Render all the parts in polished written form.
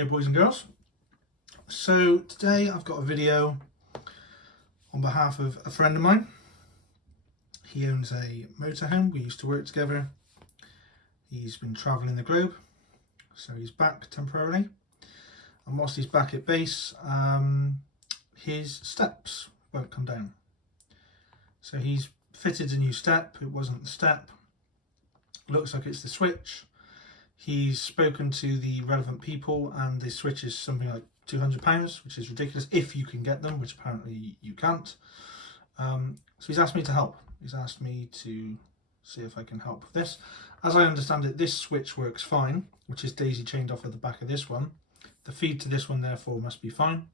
here, boys and girls. So today I've got a video on behalf of a friend of mine. He owns a motorhome. We used to work together. He's been travelling the globe, so he's back temporarily. And whilst he's back at base, his steps won't come down. So he's fitted a new step. It wasn't the step. Looks like it's the switch. He's spoken to the relevant people and the switch is something like £200, which is ridiculous if you can get them, which apparently you can't. So he's asked me to help. He's asked me to see if I can help with this. As I understand it, this switch works fine, which is daisy chained off at the back of this one. The feed to this one therefore must be fine,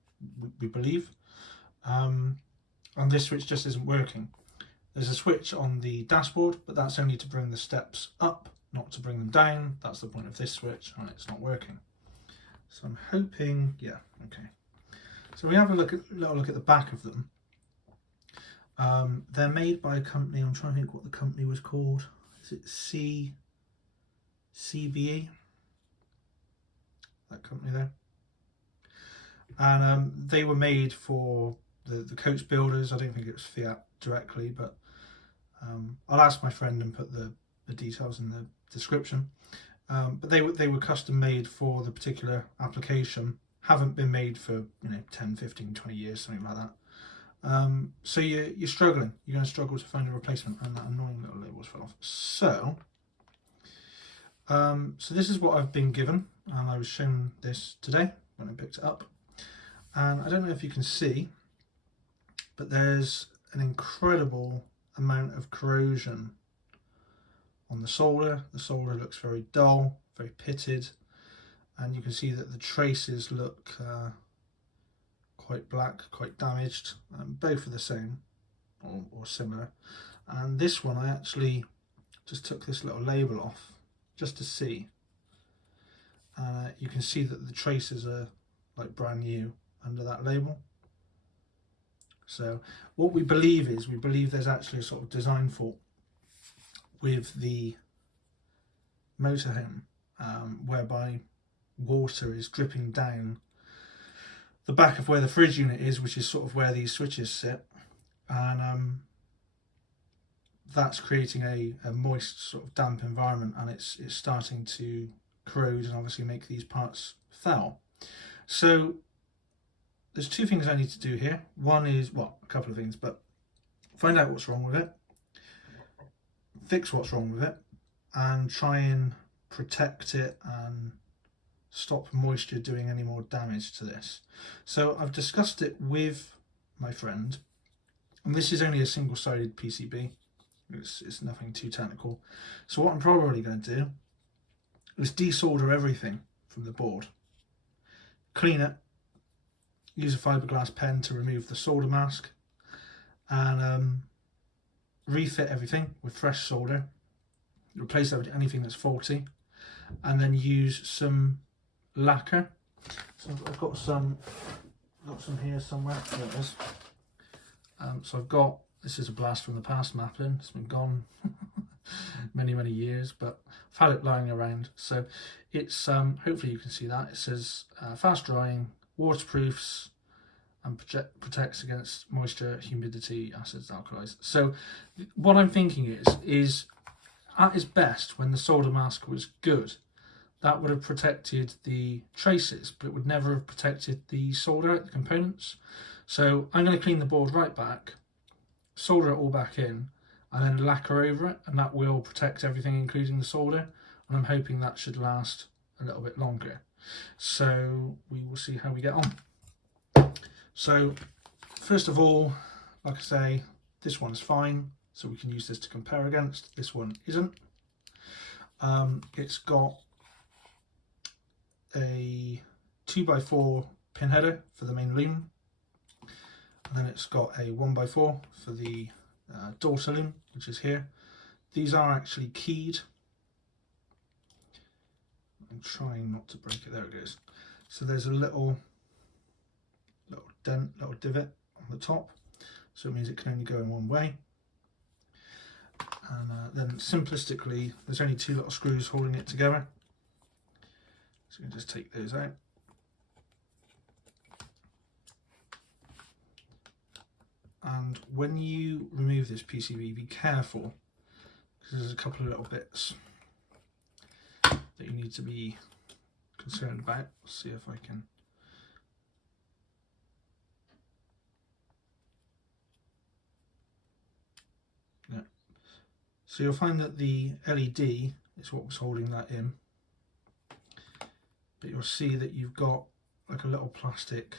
we believe. And this switch just isn't working. There's a switch on the dashboard, but that's only to bring the steps up, not to bring them down. That's the point of this switch, and it's not working. So I'm hoping, yeah, okay. So we have a little look at the back of them. They're made by a company. I'm trying to think what the company was called. Is it CBE? That company there. And they were made for the coach builders. I don't think it was Fiat directly, but I'll ask my friend and put the details in the description. But they were custom made for the particular application. Haven't been made for 10, 15, 20 years, something like that. So you're struggling. You're going to struggle to find a replacement, and that annoying little label's fell off. So this is what I've been given, and I was shown this today when I picked it up. And I don't know if you can see, but there's an incredible amount of corrosion on the solder. The solder looks very dull, very pitted, and you can see that the traces look quite black, quite damaged. Both are the same or similar. And this one, I actually just took this little label off just to see. You can see that the traces are like brand new under that label. So what we believe is, there's actually a sort of design fault with the motorhome, whereby water is dripping down the back of where the fridge unit is, which is sort of where these switches sit, and that's creating a moist, sort of damp environment, and it's starting to corrode and obviously make these parts foul. So there's two things I need to do here. One is, well, a couple of things, but find out what's wrong with it, fix what's wrong with it, and try and protect it and stop moisture doing any more damage to this. So I've discussed it with my friend, and this is only a single-sided PCB. It's nothing too technical. So what I'm probably going to do is desolder everything from the board, clean it, use a fiberglass pen to remove the solder mask, and refit everything with fresh solder, replace anything that's faulty, and then use some lacquer. So I've got some here somewhere. There it is. So I've got, this is a blast from the past Maplin. It's been gone many years, but I've had it lying around. So it's hopefully you can see that it says fast drying, waterproofs, and protects against moisture, humidity, acids, alkalis. So what I'm thinking is at its best, when the solder mask was good, that would have protected the traces, but it would never have protected the solder, the components. So I'm going to clean the board right back, solder it all back in, and then lacquer over it, and that will protect everything, including the solder. And I'm hoping that should last a little bit longer. So we will see how we get on. So first of all, like I say, this one's fine, so we can use this to compare against. This one isn't. It's got a 2x4 pin header for the main loom, and then it's got a 1x4 for the daughter loom, which is here. These are actually keyed. I'm trying not to break it. There it goes. So there's a little dent, little divot on the top, so it means it can only go in one way. And then simplistically, there's only two little screws holding it together. So you can just take those out. and when you remove this PCB, be careful, because there's a couple of little bits that you need to be concerned about. Let's see if I can. Yeah. So you'll find that the LED is what was holding that in, but you'll see that you've got like a little plastic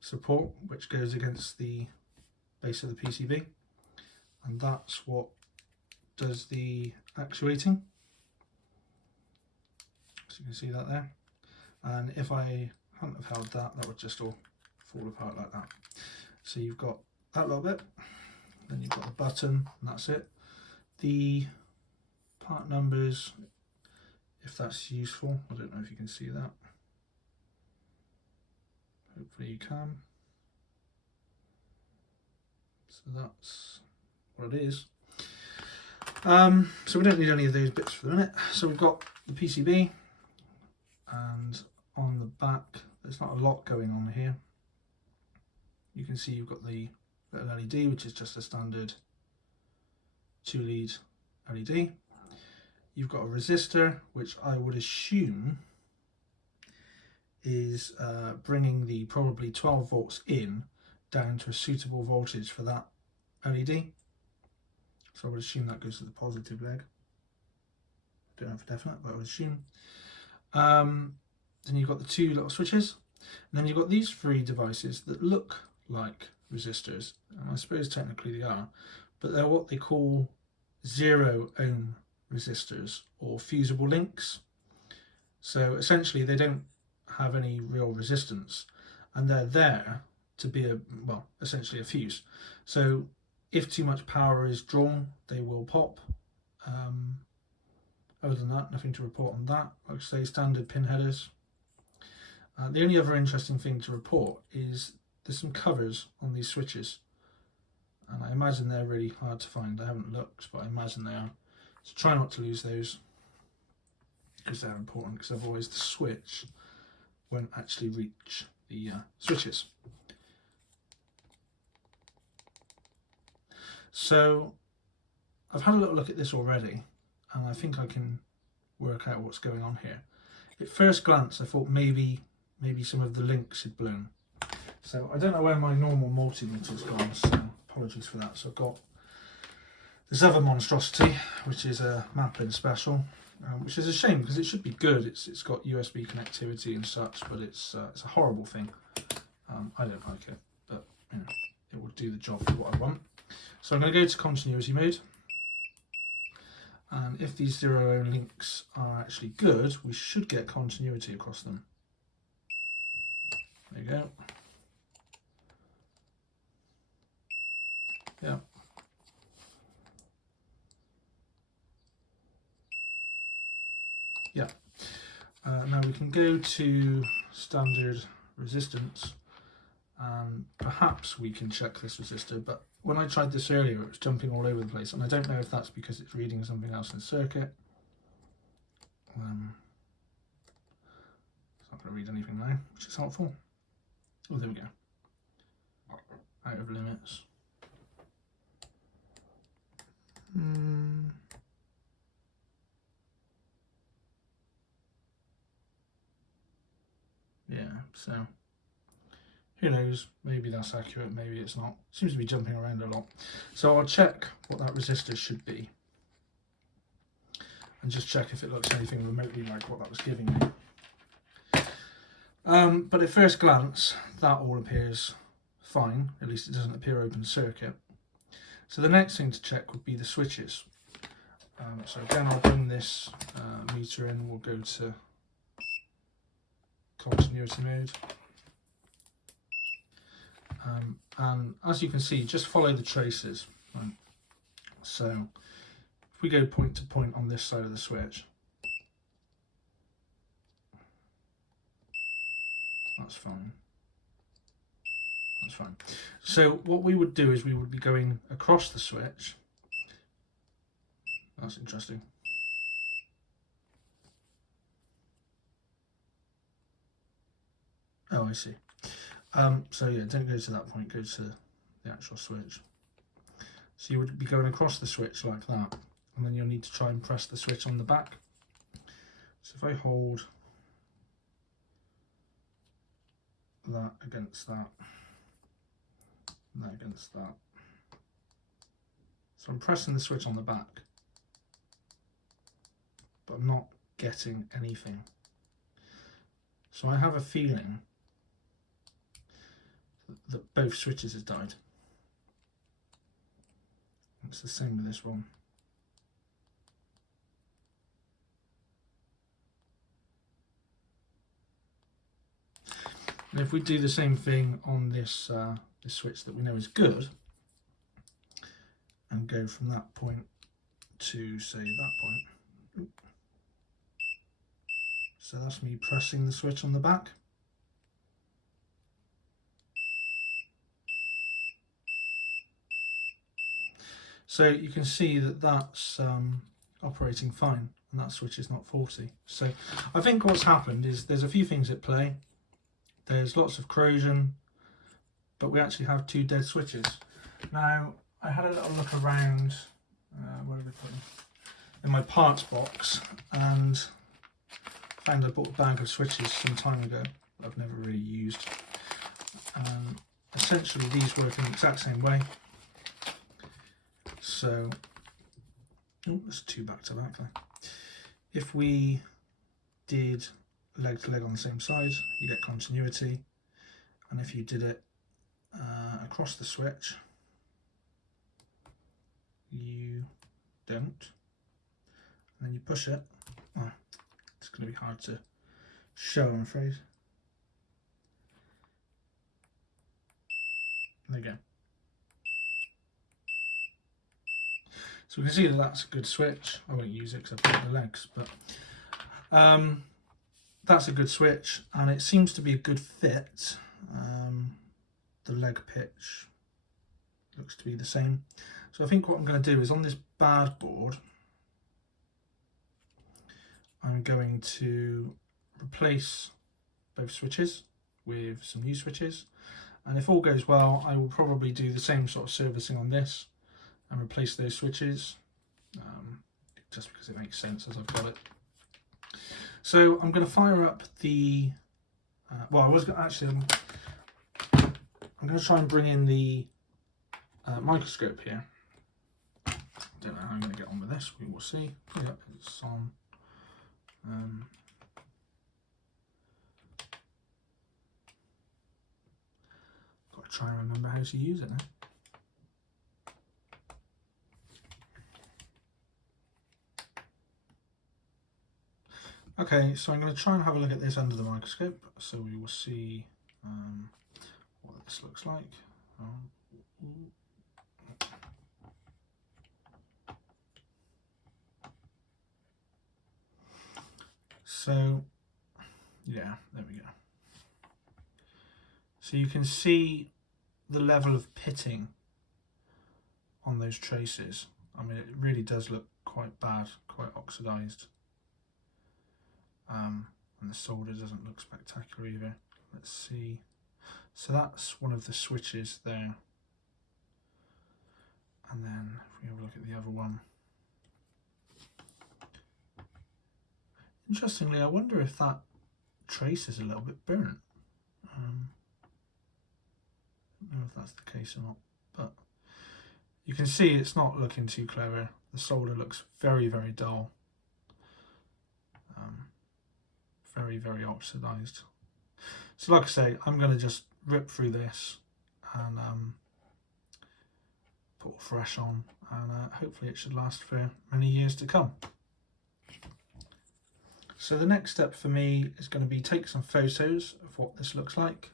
support which goes against the base of the PCB, and that's what does the actuating. So you can see that there, and if I hadn't have held that, that would just all fall apart like that. So you've got that little bit, then you've got the button, and that's it. The part numbers, if that's useful, I don't know if you can see that. Hopefully you can. So that's what it is. So we don't need any of those bits for the minute. So we've got the PCB, and on the back there's not a lot going on here. You can see you've got the little LED, which is just a standard 2-lead LED. You've got a resistor, which I would assume is bringing the probably 12 volts in down to a suitable voltage for that LED. So I would assume that goes to the positive leg. Don't know for definite, but I would assume. Then you've got the two little switches, and then you've got these three devices that look like resistors, and I suppose technically they are, but they're what they call 0 ohm resistors, or fusible links. So essentially they don't have any real resistance, and they're there to be a, well, essentially a fuse. So if too much power is drawn, they will pop. Other than that, nothing to report on that. Like I say, standard pin headers. The only other interesting thing to report is there's some covers on these switches, and I imagine they're really hard to find. I haven't looked, but I imagine they are. So try not to lose those, because they're important, because otherwise the switch won't actually reach the switches. So I've had a little look at this already, and I think I can work out what's going on here. At first glance I thought maybe some of the links had blown. So I don't know where my normal multimeter's gone, so apologies for that. So I've got this other monstrosity, which is a Maplin Special, which is a shame because it should be good. It's got USB connectivity and such, but it's a horrible thing. I don't like it, but you know, it will do the job for what I want. So I'm going to go to continuity mode, and if these 0 ohm links are actually good, we should get continuity across them. There you go. Yeah. Yeah. Now we can go to standard resistance, and perhaps we can check this resistor, but when I tried this earlier it was jumping all over the place, and I don't know if that's because it's reading something else in the circuit. It's not going to read anything now, which is helpful. Oh, there we go. Out of limits. Yeah, so who knows, maybe that's accurate, maybe it's not. Seems to be jumping around a lot. So I'll check what that resistor should be, and just check if it looks anything remotely like what that was giving me. But at first glance, that all appears fine. At least it doesn't appear open circuit. So the next thing to check would be the switches. So again, I'll bring this meter in. We'll go to continuity mode. And as you can see, just follow the traces. Right? So if we go point to point on this side of the switch, that's fine. That's fine. So what we would do is we would be going across the switch. That's interesting. Oh, I see. So yeah, don't go to that point, go to the actual switch. So you would be going across the switch like that, and then you'll need to try and press the switch on the back. So if I hold that against that, and that against that, so I'm pressing the switch on the back, but I'm not getting anything. So I have a feeling that both switches have died. It's the same with this one. And if we do the same thing on this this switch that we know is good, and go from that point to say that point, so that's me pressing the switch on the back. So you can see that that's operating fine, and that switch is not faulty. So I think what's happened is there's a few things at play. There's lots of corrosion, but we actually have two dead switches. Now, I had a little look around, where did I put them? In my parts box, and found I bought a bag of switches some time ago that I've never really used. Essentially, these work in the exact same way. So, oh, there's two back to back there. If we did leg to leg on the same side, you get continuity, and if you did it across the switch, you don't, and then you push it. Oh, it's going to be hard to show, I'm afraid. There you go. So we can see that that's a good switch. I won't use it because I've got the legs, but that's a good switch, and it seems to be a good fit. The leg pitch looks to be the same. So I think what I'm going to do is on this bad board, I'm going to replace both switches with some new switches, and if all goes well, I will probably do the same sort of servicing on this and replace those switches, just because it makes sense as I've got it. So I'm going to fire up the, well, I was going to actually, I'm going to try and bring in the microscope here. I don't know how I'm going to get on with this, we will see. Yeah, it's on. Got to try and remember how to use it now. Okay, so I'm going to try and have a look at this under the microscope, so we will see what this looks like. So, yeah, there we go. So you can see the level of pitting on those traces. I mean, it really does look quite bad, quite oxidized. And the solder doesn't look spectacular either. Let's see. So that's one of the switches there. And then if we have a look at the other one. Interestingly, I wonder if that trace is a little bit burnt. I don't know if that's the case or not, but you can see it's not looking too clever. The solder looks very, very dull. Very, very oxidized. So like I say, I'm going to just rip through this and put fresh on, and hopefully it should last for many years to come. So the next step for me is going to be take some photos of what this looks like,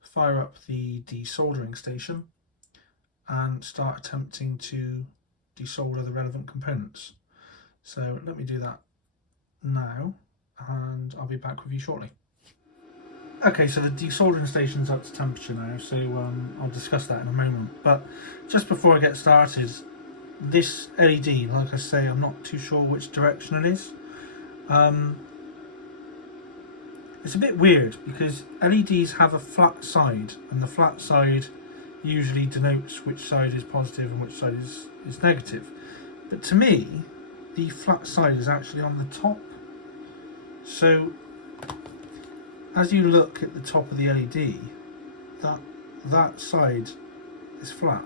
fire up the desoldering station, and start attempting to desolder the relevant components. So let me do that now, and I'll be back with you shortly. Okay, so the desoldering station's up to temperature now, so I'll discuss that in a moment. But just before I get started, this LED, like I say, I'm not too sure which direction it is. It's a bit weird because LEDs have a flat side, and the flat side usually denotes which side is positive and which side is negative. But to me, the flat side is actually on the top. So as you look at the top of the LED, that side is flat.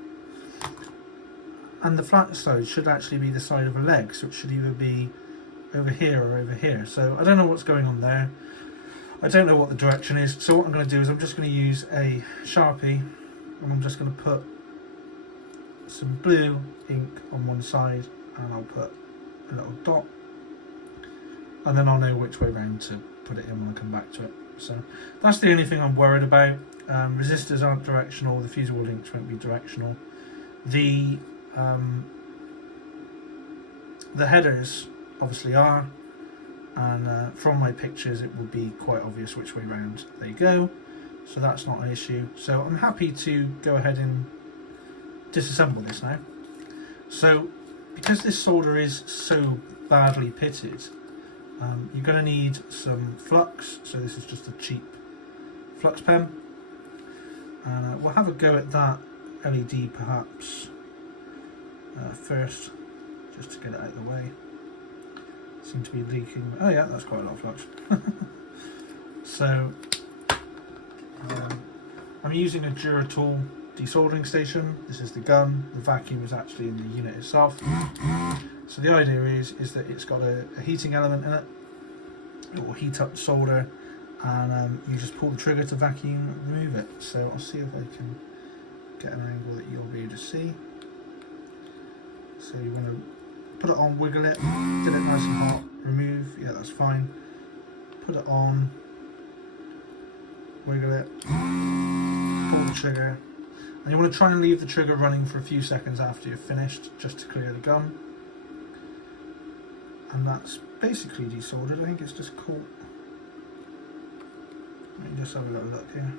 And the flat side should actually be the side of a leg, so it should either be over here or over here. So I don't know what's going on there. I don't know what the direction is. So what I'm going to do is I'm just going to use a Sharpie, and I'm just going to put some blue ink on one side, and I'll put a little dot, and then I'll know which way round to put it in when I come back to it. So that's the only thing I'm worried about. Resistors aren't directional, the fusible links won't be directional. The headers obviously are, and from my pictures it will be quite obvious which way round they go, so that's not an issue. So I'm happy to go ahead and disassemble this now. So because this solder is so badly pitted, you're going to need some flux. So this is just a cheap flux pen, and we'll have a go at that LED perhaps first, just to get it out of the way. Seem to be leaking. Oh yeah, that's quite a lot of flux. So I'm using a Duratool desoldering station. This is the gun. The vacuum is actually in the unit itself. So the idea is that it's got a heating element in it. It will heat up the solder, and you just pull the trigger to vacuum remove it. So I'll see if I can get an angle that you'll be able to see. So you want to put it on, wiggle it, get it nice and hot, remove, yeah, that's fine. Put it on, wiggle it, pull the trigger, and you want to try and leave the trigger running for a few seconds after you're finished, just to clear the gun. And that's basically desoldered. I think it's just caught. Let me just have a little look here.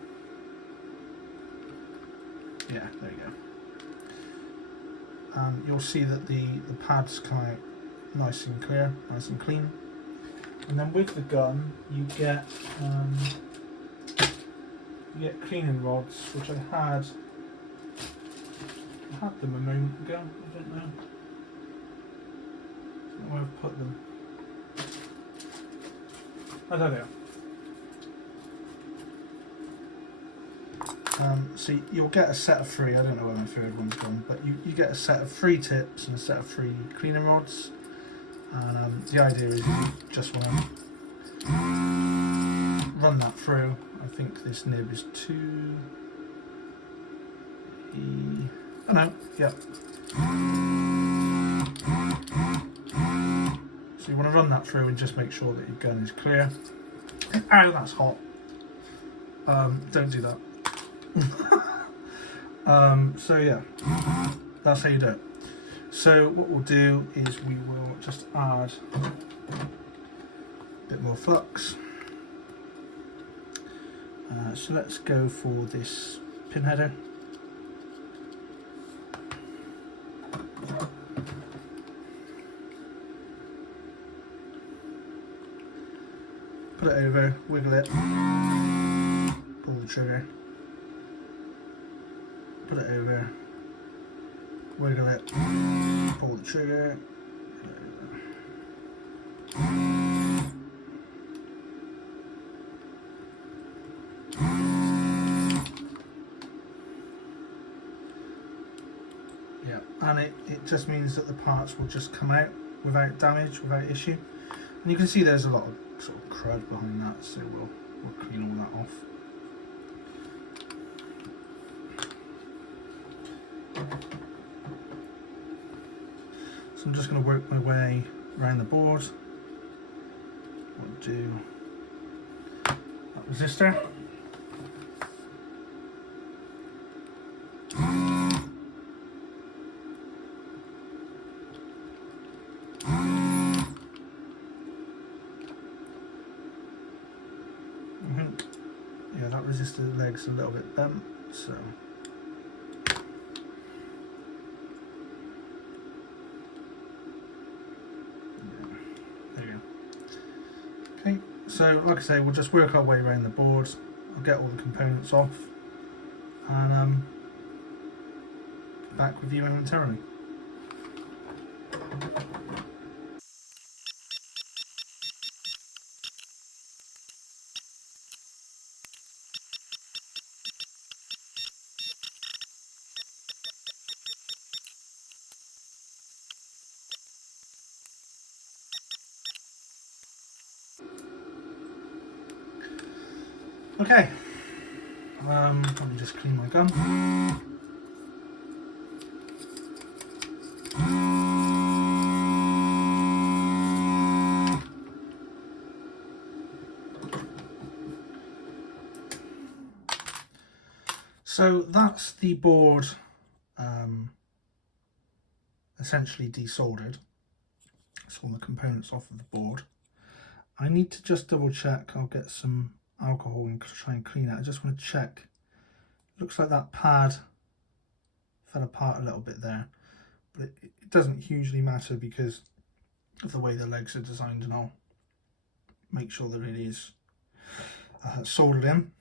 Yeah, there you go. And you'll see that the pads come out nice and clear, nice and clean. And then with the gun, you get cleaning rods, which I had them a moment ago. I don't know where I've put them. I don't know. So you'll get a set of 3, I don't know where my third one's gone, but you get a set of 3 tips and a set of 3 cleaning rods. And the idea is you just want to run that through. I think this nib is 2 E. Oh no, yeah. So you want to run that through and just make sure that your gun is clear. Ow, that's hot. Don't do that. So yeah, that's how you do it. So what we'll do is we will just add a bit more flux. So let's go for this pin header. Put it over, wiggle it, pull the trigger, put it over, wiggle it, pull the trigger, yeah, and it just means that the parts will just come out without damage, without issue. And you can see there's a lot of sort of crud behind that, so we'll clean all that off. So I'm just going to work my way around the board. We'll do that resistor. Yeah, that resistor leg's a little bit bent, so there you go. Okay, so So like I say, we'll just work our way around the boards. I'll get all the components off and back with you momentarily. Okay, let me just clean my gun. So that's the board essentially desoldered. That's all the components off of the board. I need to just double check. I'll get some alcohol and try and clean it. I just want to check. Looks like that pad fell apart a little bit there, but it doesn't hugely matter because of the way the legs are designed, and I'll make sure that it is soldered in.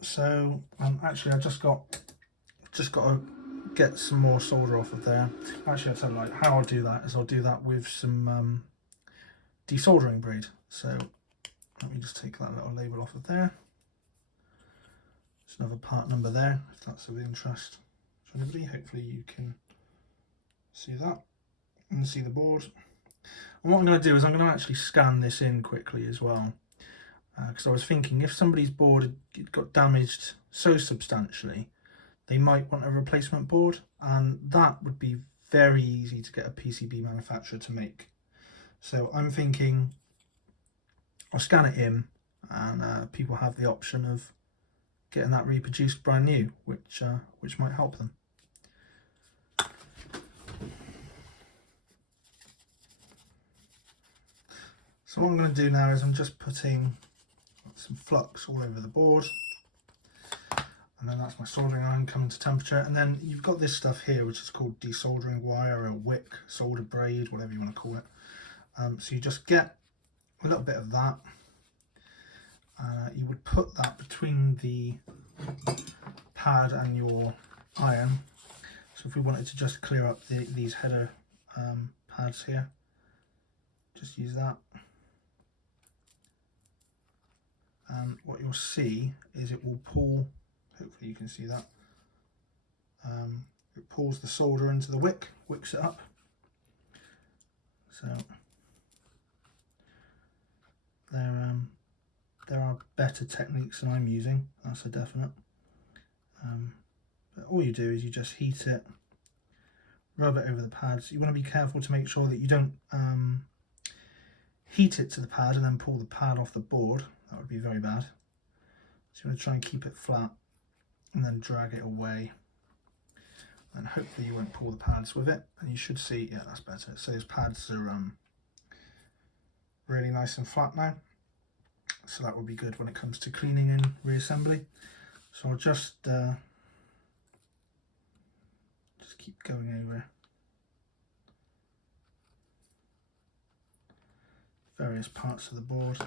So actually I just got to get some more solder off of there. Actually, I'll tell you like how I'll do that is I'll do that with some desoldering braid. So let me just take that little label off of there. There's another part number there if that's of interest to anybody. Hopefully you can see that and see the board. And what I'm going to do is I'm going to actually scan this in quickly as well, because I was thinking if somebody's board had got damaged so substantially, they might want a replacement board, and that would be very easy to get a PCB manufacturer to make. So I'm thinking I'll scan it in, and people have the option of getting that reproduced brand new, which might help them. So what I'm going to do now is I'm just putting some flux all over the board, and then that's my soldering iron coming to temperature. And then you've got this stuff here which is called desoldering wire or wick, solder braid, whatever you want to call it. So you just get a little bit of that. You would put that between the pad and your iron. So if we wanted to just clear up these header pads here, just use that. And what you'll see is it will pull, hopefully you can see that, it pulls the solder into the wick, wicks it up. So there are better techniques than I'm using, that's a definite. But all you do is you just heat it, rub it over the pads. You want to be careful to make sure that you don't heat it to the pad and then pull the pad off the board. That would be very bad. So you want to try and keep it flat and then drag it away. And hopefully you won't pull the pads with it. And you should see, yeah, that's better. So those pads are really nice and flat now. So that will be good when it comes to cleaning and reassembly. So I'll just keep going over various parts of the board.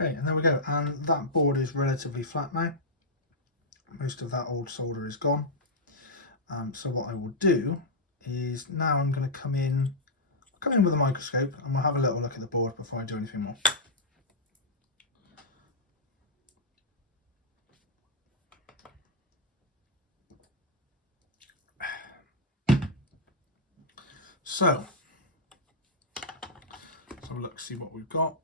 Okay, and there we go, and that board is relatively flat now. Most of that old solder is gone. So what I will do is now I'm going to come in with a microscope and we'll have a little look at the board before I do anything more. So let's have a look, see what we've got.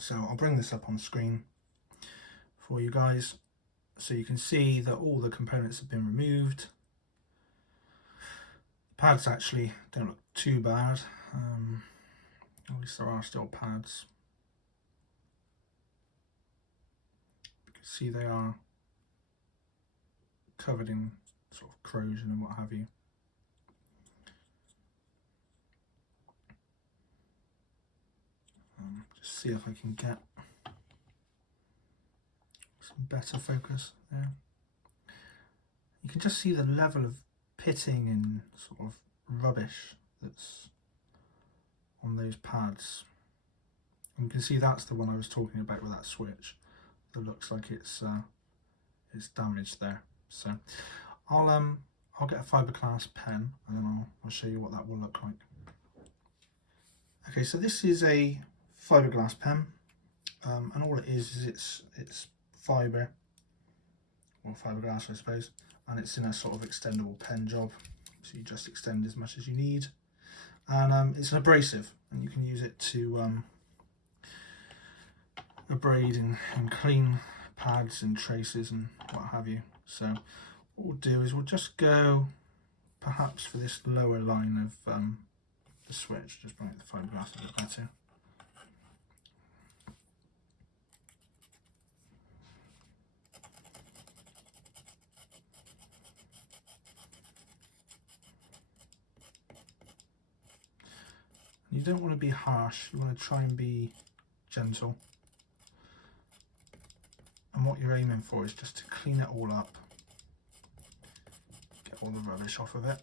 So I'll bring this up on screen for you guys. So you can see that all the components have been removed. Pads actually don't look too bad. At least there are still pads. You can see they are covered in sort of corrosion and what have you. Just see if I can get some better focus there. You can just see the level of pitting and sort of rubbish that's on those pads. And you can see that's the one I was talking about with that switch that looks like it's damaged there. So I'll get a fiberglass pen and then I'll show you what that will look like. Okay, so this is a fiberglass pen, and all it is it's fibre, or fiberglass I suppose, and it's in a sort of extendable pen job, so you just extend as much as you need. And it's an abrasive, and you can use it to abrade and clean pads and traces and what have you. So what we'll do is we'll just go perhaps for this lower line of the switch, just bring the fiberglass a bit better. You don't want to be harsh, you want to try and be gentle. And what you're aiming for is just to clean it all up, get all the rubbish off of it.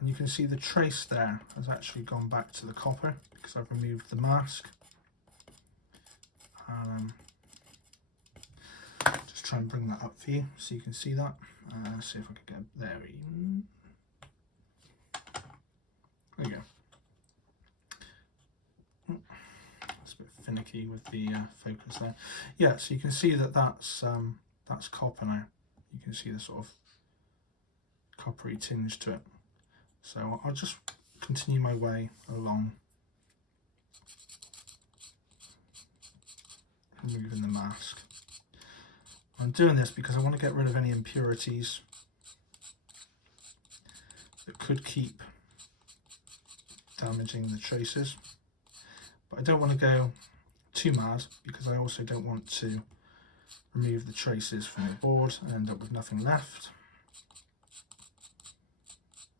And you can see the trace there has actually gone back to the copper because I've removed the mask. And just try and bring that up for you so you can see that. See if I can get there. There you go. It's a bit finicky with the focus there. Yeah, so you can see that that's copper now. You can see the sort of coppery tinge to it. So I'll just continue my way along, removing the mask. I'm doing this because I want to get rid of any impurities that could keep damaging the traces. But I don't want to go too mad because I also don't want to remove the traces from the board and end up with nothing left.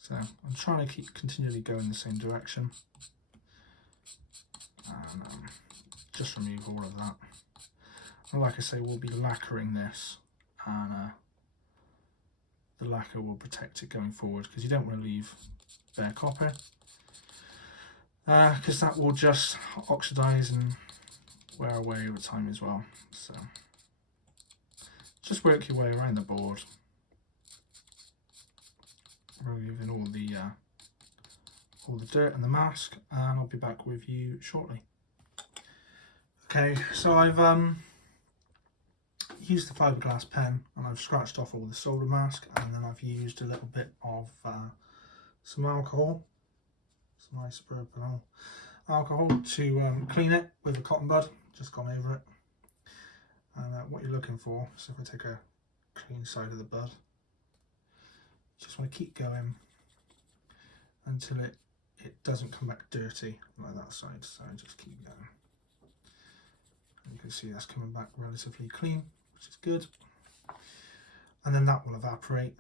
So I'm trying to keep continually going the same direction and just remove all of that. And like I say, we'll be lacquering this, and the lacquer will protect it going forward because you don't want to leave bare copper because that will just oxidize and wear away over time as well. So just work your way around the board, removing all the dirt and the mask, and I'll be back with you shortly. Okay, so I've used the fiberglass pen and I've scratched off all the solder mask, and then I've used a little bit of some alcohol, some isopropyl alcohol to clean it with a cotton bud, just gone over it. And what you're looking for, so if I take a clean side of the bud, you just want to keep going until it doesn't come back dirty like that side, so just keep going. And you can see that's coming back relatively clean, which is good. And then that will evaporate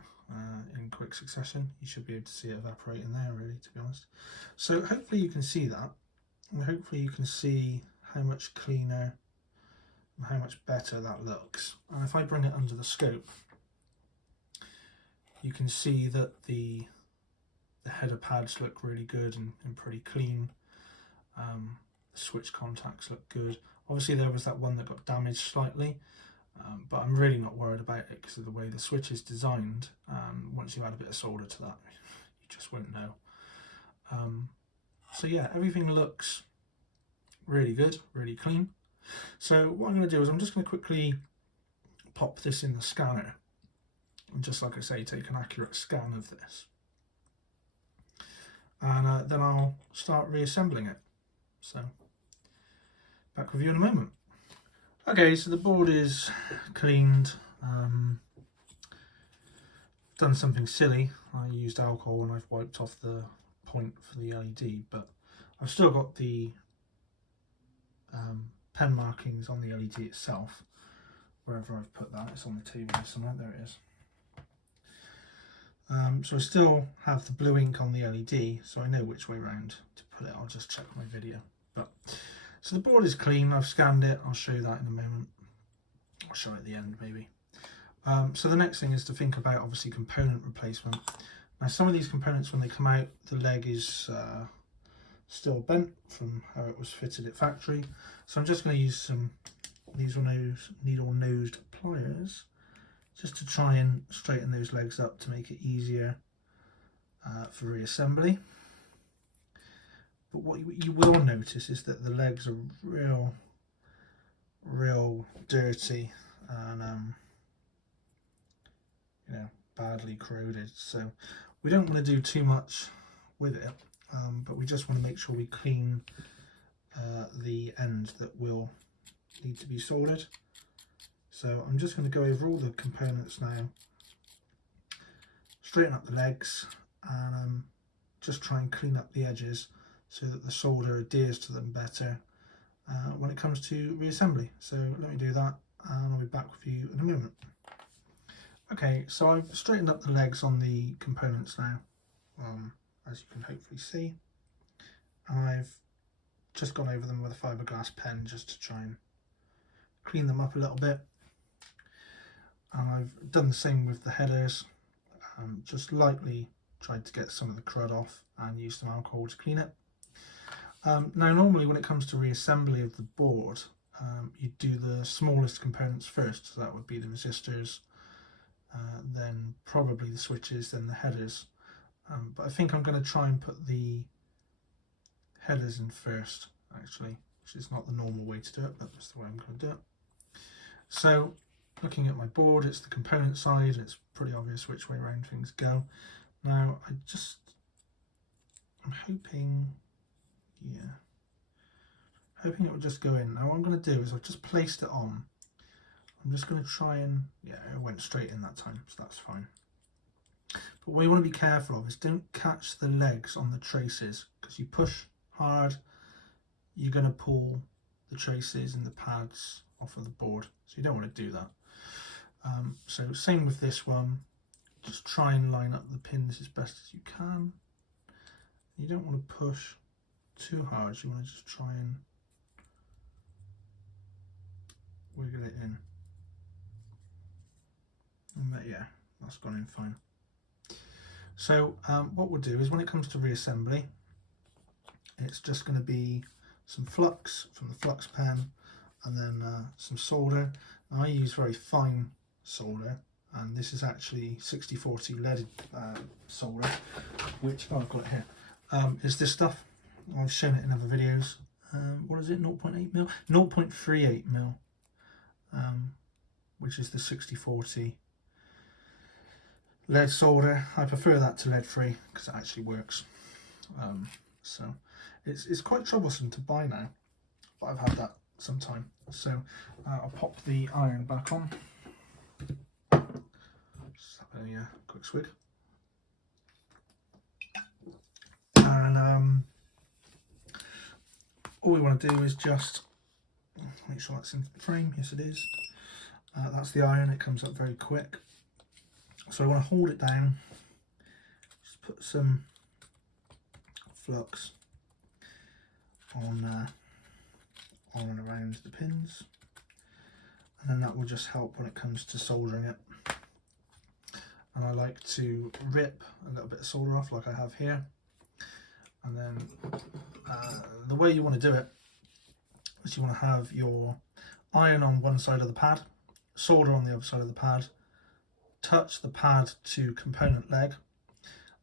in quick succession. You should be able to see it evaporate in there, really, to be honest. So hopefully you can see that, and hopefully you can see how much cleaner and how much better that looks. And if I bring it under the scope, you can see that the header pads look really good and pretty clean. The switch contacts look good. Obviously there was that one that got damaged slightly, but I'm really not worried about it because of the way the switch is designed. Once you add a bit of solder to that, you just won't know. So yeah, everything looks really good, really clean. So what I'm going to do is I'm just going to quickly pop this in the scanner and, just like I say, take an accurate scan of this, and then I'll start reassembling it. So back with you in a moment. Okay, so the board is cleaned Done something silly. I used alcohol and I've wiped off the point for the LED, but I've still got the pen markings on the LED itself. Wherever I've put that, it's on the table somewhere. There it is. So I still have the blue ink on the LED, so I know which way round to put it. I'll just check my video. But so the board is clean. I've scanned it. I'll show you that in a moment. I'll show it at the end maybe. So the next thing is to think about obviously component replacement. Now some of these components, when they come out, the leg is still bent from how it was fitted at factory. So I'm just going to use some needle nosed pliers just to try and straighten those legs up to make it easier for reassembly. But what you will notice is that the legs are real dirty and you know, badly corroded, so we don't want to do too much with it, but we just want to make sure we clean the end that will need to be soldered. So I'm just going to go over all the components now, straighten up the legs, and just try and clean up the edges so that the solder adheres to them better when it comes to reassembly. So let me do that and I'll be back with you in a moment. Okay, so I've straightened up the legs on the components now, as you can hopefully see, and I've just gone over them with a fiberglass pen just to try and clean them up a little bit. And I've done the same with the headers, just lightly tried to get some of the crud off and used some alcohol to clean it. Now normally when it comes to reassembly of the board, you do the smallest components first, so that would be the resistors, then probably the switches, then the headers. But I think I'm going to try and put the headers in first, actually, which is not the normal way to do it, but that's the way I'm going to do it. So looking at my board, it's the component side. It's pretty obvious which way around things go. Now I'm hoping, hoping it will just go in. Now what I'm going to do is I've just placed it on. I'm just going to try and, yeah, it went straight in that time, so that's fine. But what you want to be careful of is don't catch the legs on the traces, because you push hard, you're going to pull the traces and the pads off of the board, so you don't want to do that. So same with this one, just try and line up the pins as best as you can. You don't want to push too hard, you want to just try and wiggle it in. And yeah, that's gone in fine. So what we'll do is when it comes to reassembly, it's just going to be some flux from the flux pen and then some solder. Now, I use very fine solder, and this is actually 6040 leaded solder, which I've got here. Is this stuff. I've shown it in other videos. What is it, 0.8 mil? 0.38 mil, which is the 6040 lead solder. I prefer that to lead free because it actually works. So it's quite troublesome to buy now, but I've had that some time. So I'll pop the iron back on. Just have a quick swig. And all we want to do is just make sure that's in the frame. Yes, it is. That's the iron. It comes up very quick. So I want to hold it down, just put some flux on and around the pins, and then that will just help when it comes to soldering it. And I like to rip a little bit of solder off like I have here, and then the way you want to do it is you want to have your iron on one side of the pad, solder on the other side of the pad, touch the pad to component leg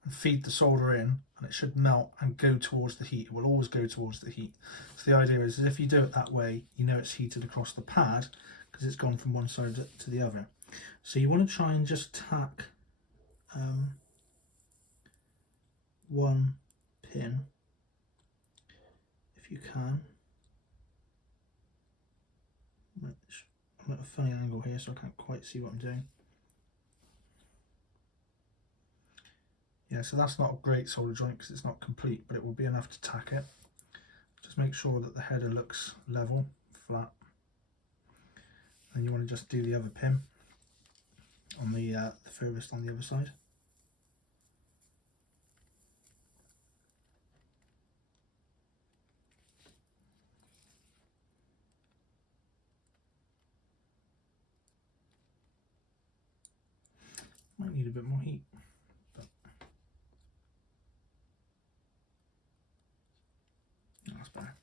and feed the solder in, and it should melt and go towards the heat. It will always go towards the heat. So the idea is if you do it that way, you know it's heated across the pad because it's gone from one side to the other. So you want to try and just tack one pin if you can. I'm I'm at a funny angle here, so I can't quite see what I'm doing. Yeah, so that's not a great solder joint because it's not complete, but it will be enough to tack it. Just make sure that the header looks level, flat. And you want to just do the other pin on the furthest on the other side. Might need a bit more heat. But that's better.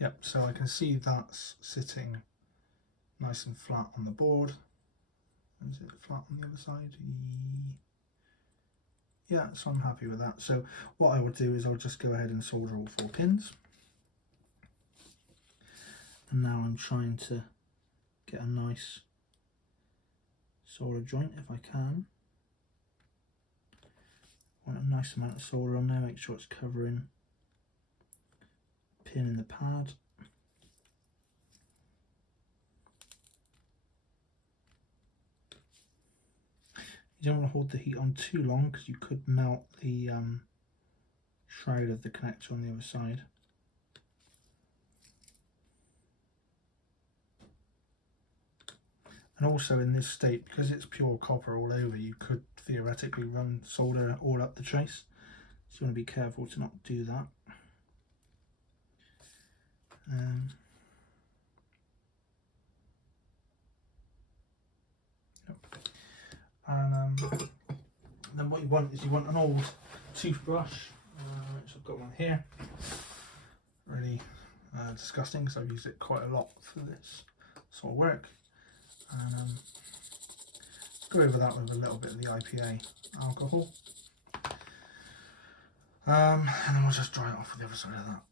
Yep, so I can see that's sitting nice and flat on the board. Is it flat on the other side? Yeah, so I'm happy with that. So what I will do is I'll just go ahead and solder all 4 pins. And now I'm trying to get a nice solder joint if I can. Want a nice amount of solder on there, make sure it's covering the pin in the pad. You don't want to hold the heat on too long because you could melt the shroud of the connector on the other side. And also in this state, because it's pure copper all over, you could theoretically run solder all up the trace. So you want to be careful to not do that. And then what you want is you want an old toothbrush, which I've got one here. Really disgusting because I've used it quite a lot for this sort of work. And go over that with a little bit of the IPA alcohol. And then we'll just dry it off with the other side of that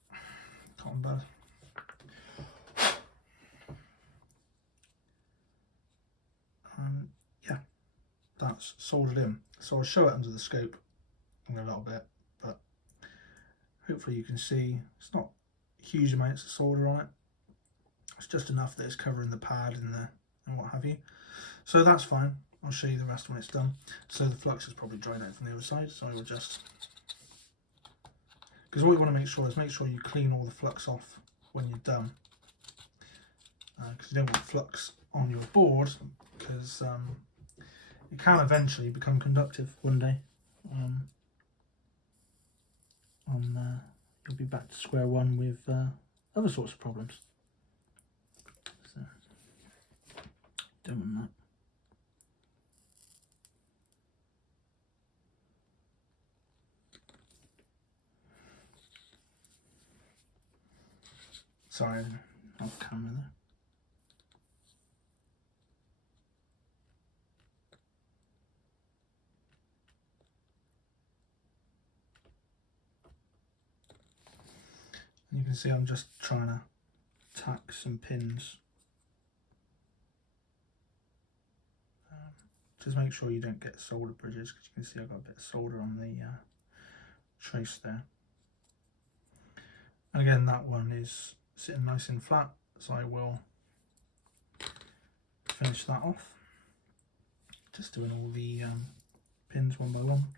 cotton bud. Yeah, that's soldered in. So I'll show it under the scope in a little bit, but hopefully you can see it's not huge amounts of solder on it. It's just enough that it's covering the pad and what have you. So that's fine. I'll show you the rest when it's done. So the flux is probably dried out from the other side, so I will just... Because what you want to make sure is you clean all the flux off when you're done. Because you don't want flux on your board, because it can eventually become conductive one day. You'll be back to square one with other sorts of problems. So, don't want that. Sorry, off camera there. You can see I'm just trying to tack some pins. Just make sure you don't get solder bridges, because you can see I've got a bit of solder on the trace there. And again, that one is sitting nice and flat, so I will finish that off. Just doing all the pins one by one.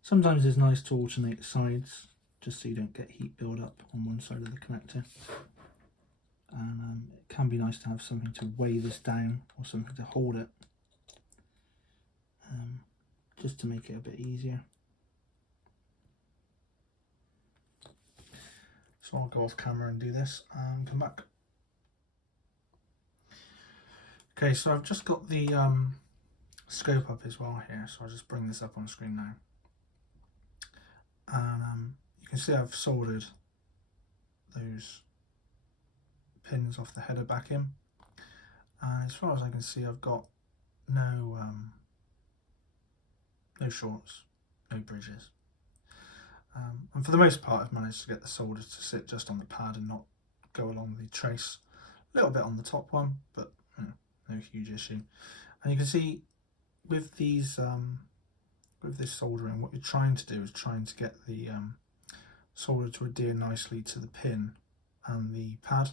Sometimes it's nice to alternate sides, just so you don't get heat build up on one side of the connector. And it can be nice to have something to weigh this down, or something to hold it, just to make it a bit easier. So I'll go off camera and do this and come back. Okay, so I've just got the scope up as well here, so I'll just bring this up on screen now. And you can see I've soldered those pins off the header back in. And as far as I can see, I've got no shorts, no bridges. And for the most part, I've managed to get the solder to sit just on the pad and not go along the trace. A little bit on the top one, but no huge issue. And you can see with these, with this soldering, what you're trying to do is trying to get the solder to adhere nicely to the pin and the pad.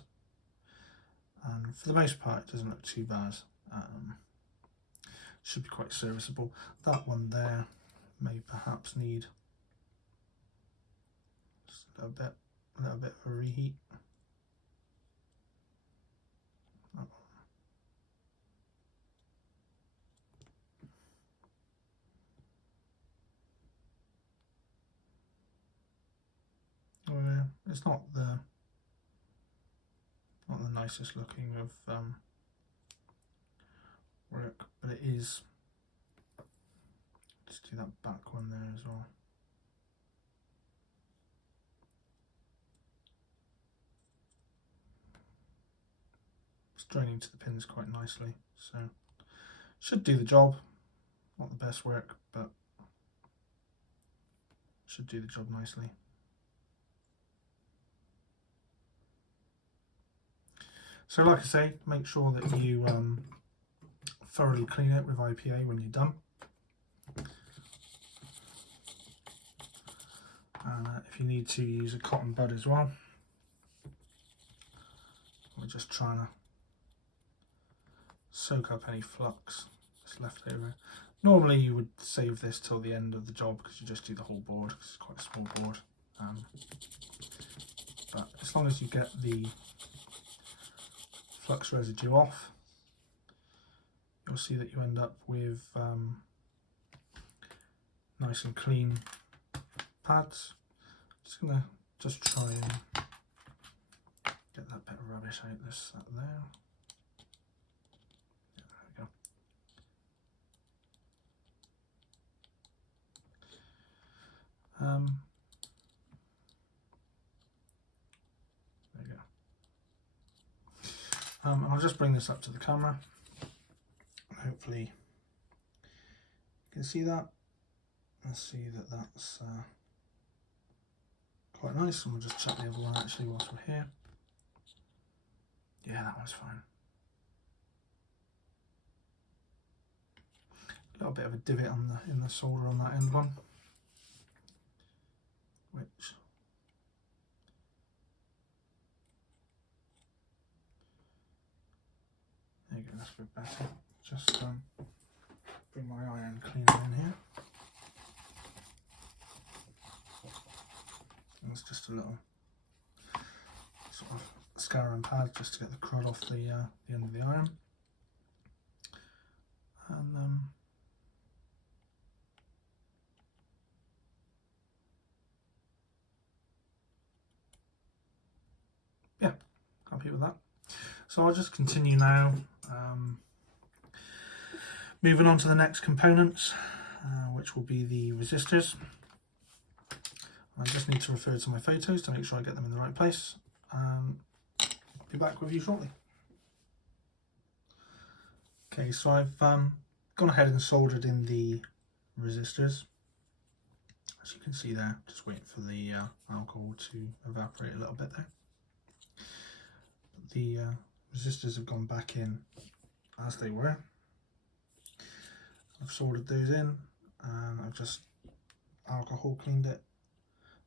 and for the most part it doesn't look too bad. Should be quite serviceable. That one there may perhaps need just a little bit of a reheat. It's not the nicest looking of work, but it is. Just do that back one there as well. It's draining to the pins quite nicely, so should do the job. Not the best work, but should do the job nicely. So like I say, make sure that you thoroughly clean it with IPA when you're done. If you need to, use a cotton bud as well. We're just trying to soak up any flux that's left over. Normally you would save this till the end of the job because you just do the whole board because it's quite a small board. But as long as you get the flux residue off, you'll see that you end up with nice and clean pads. Just gonna try and get that bit of rubbish out there. Yeah, there we go. There you go. And I'll just bring this up to the camera. Hopefully you can see that. Let's see that that's quite nice, and we'll just check the other one actually whilst we're here. Yeah, that one's fine. A little bit of a divot on in the solder on that end one, which there you go, that's a bit better. Just bring my iron cleaner in here. And it's just a little sort of scouring pad just to get the crud off the end of the iron. And yeah, happy with that. So I'll just continue now. Moving on to the next components, which will be the resistors. I just need to refer to my photos to make sure I get them in the right place. Be back with you shortly. Okay, so I've gone ahead and soldered in the resistors. As you can see there, just waiting for the alcohol to evaporate a little bit there. The resistors have gone back in as they were. I've soldered those in and I've just alcohol cleaned it.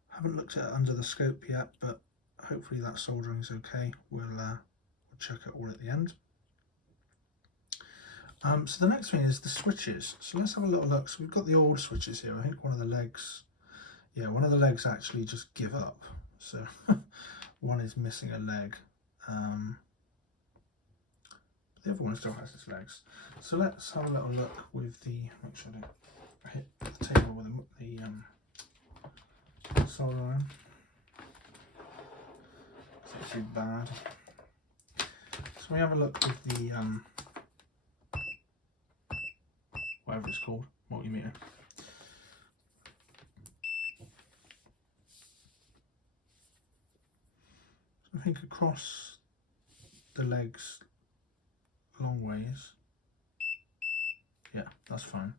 Haven't looked at it under the scope yet, but hopefully that soldering is okay. We'll check it all at the end. So the next thing is the switches. So let's have a little look. So we've got the old switches here. I think one of the legs, yeah, one of the legs actually just give up. So one is missing a leg. The other one still has its legs. So let's have a little look with the, make sure I don't hit the table with the solder iron. It's not too bad. So we have a look with the whatever it's called, multimeter. So I think across the legs long ways, yeah, that's fine.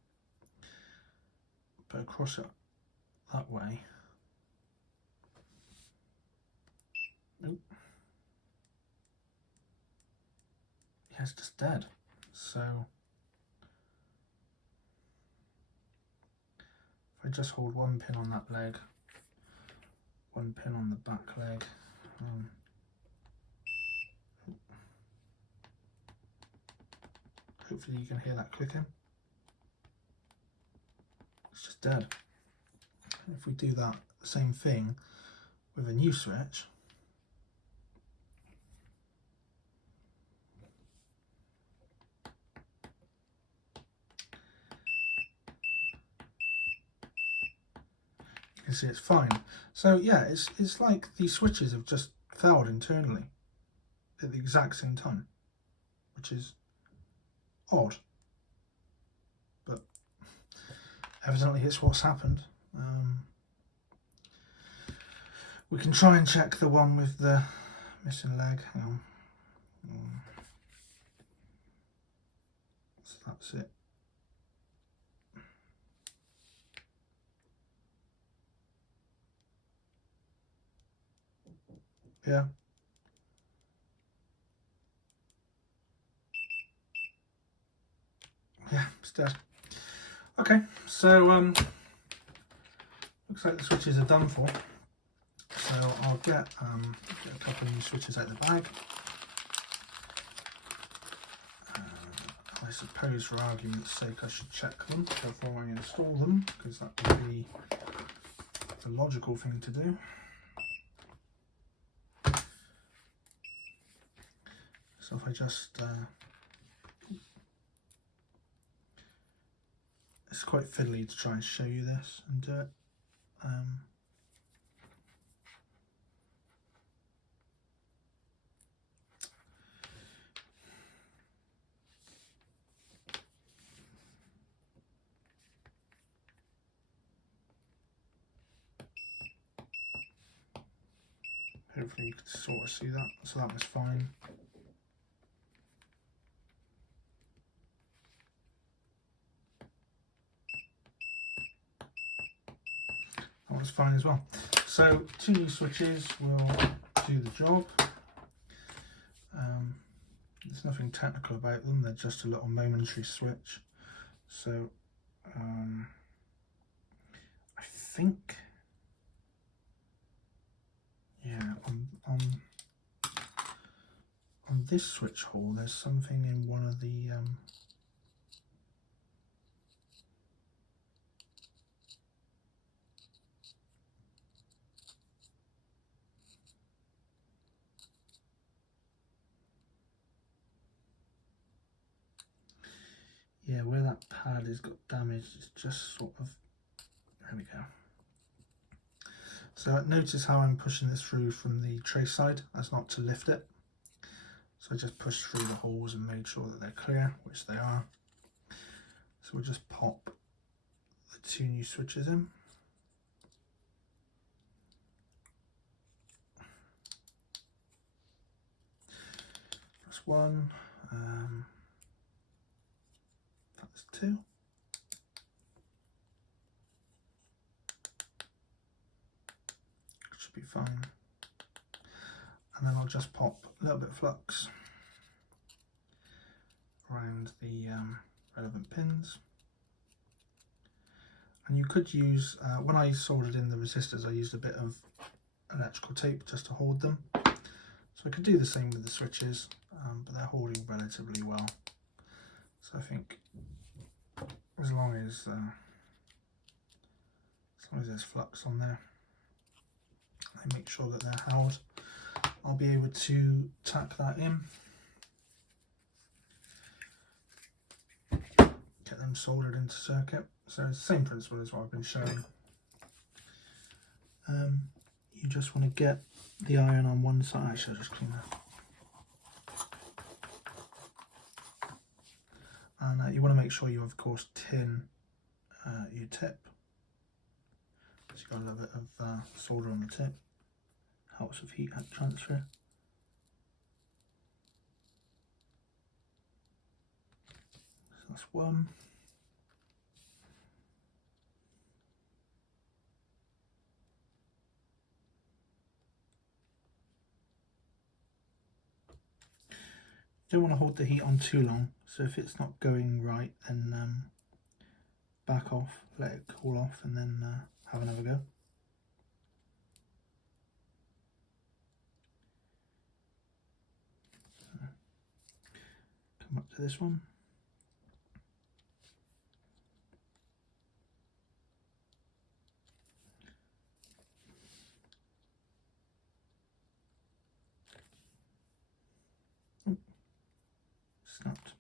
But across it that way, nope. Yeah, it's just dead. So if I just hold one pin on that leg, one pin on the back leg, Hopefully you can hear that clicking. It's just dead. If we do that same thing with a new switch, you can see it's fine. So yeah, it's like these switches have just failed internally at the exact same time, which is odd, but evidently it's what's happened. We can try and check the one with the missing leg. Hang on. So that's it. Yeah. Yeah, it's dead. Okay, so looks like the switches are done for. So I'll get a couple of new switches out of the bag. I suppose for argument's sake I should check them before I install them, because that would be the logical thing to do. So if I just it's quite fiddly to try and show you this and do it. Hopefully you can sort of see that. So that was fine. That was fine as well. So 2 new switches will do the job. There's nothing technical about them, they're just a little momentary switch. So I think, yeah, on this switch hole there's something in one of the yeah, where that pad has got damaged, it's just sort of, there we go. So notice how I'm pushing this through from the tray side, that's not to lift it. So I just pushed through the holes and made sure that they're clear, which they are. So we'll just pop the 2 new switches in. That's 1, that's 2. Should be fine. And then I'll just pop a little bit of flux around the relevant pins. And you could use, when I soldered in the resistors, I used a bit of electrical tape just to hold them. So I could do the same with the switches, but they're holding relatively well. So I think as long as there's flux on there, I make sure that they're held, I'll be able to tack that in, get them soldered into circuit. So it's the same principle as what I've been showing. You just want to get the iron on one side. Actually, I'll just clean that. And you want to make sure you, of course, tin your tip. So you've got a little bit of solder on the tip. Helps with heat transfer. So that's 1. You don't want to hold the heat on too long, so if it's not going right, then back off, let it cool off, and then have another go. So, come up to this one, snapped.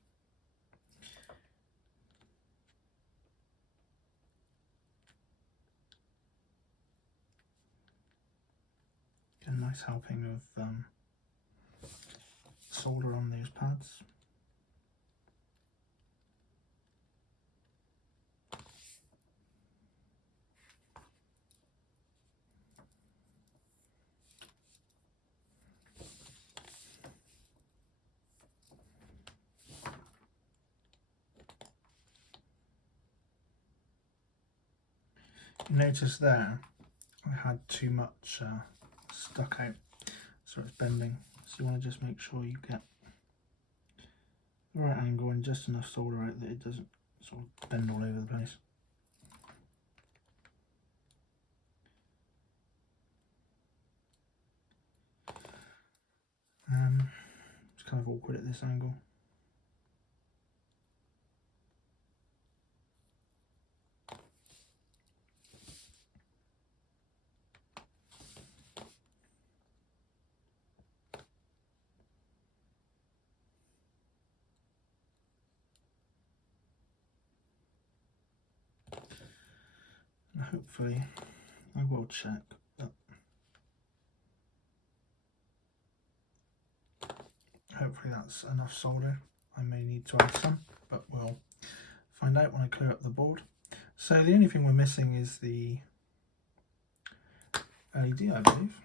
Get a nice helping of solder on those pads. Notice there I had too much stuck out, so it's bending. So you want to just make sure you get the right angle and just enough solder out that it doesn't sort of bend all over the place. It's kind of awkward at this angle. Hopefully, I will check that. Hopefully that's enough solder. I may need to add some, but we'll find out when I clear up the board. So the only thing we're missing is the LED, I believe.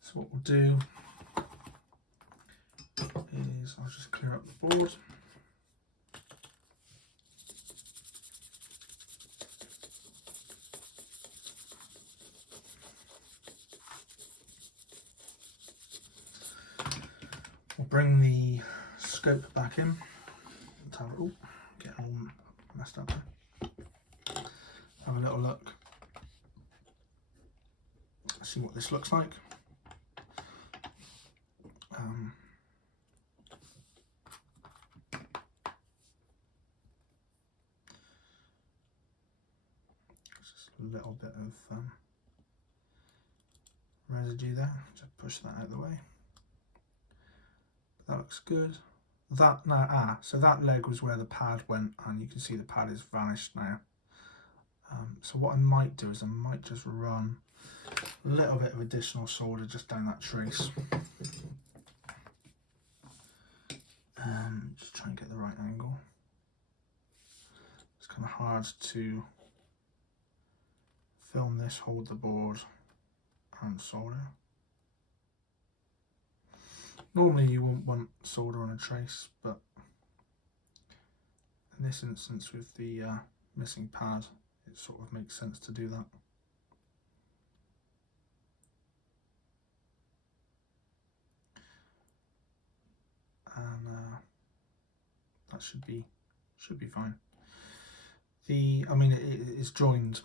So what we'll do is I'll just clear up the board. We'll bring the scope back in. Let's have it getting all messed up there. Have a little look. See what this looks like. Just a little bit of residue there. Just push that out of the way. That looks good. That now, so that leg was where the pad went, and you can see the pad is vanished now. So what I might do is I might just run a little bit of additional solder just down that trace. Just try and get the right angle. It's kind of hard to film this, hold the board and solder. Normally you wouldn't want solder on a trace, but in this instance with the missing pad, it sort of makes sense to do that. And that should be fine. I mean it is joined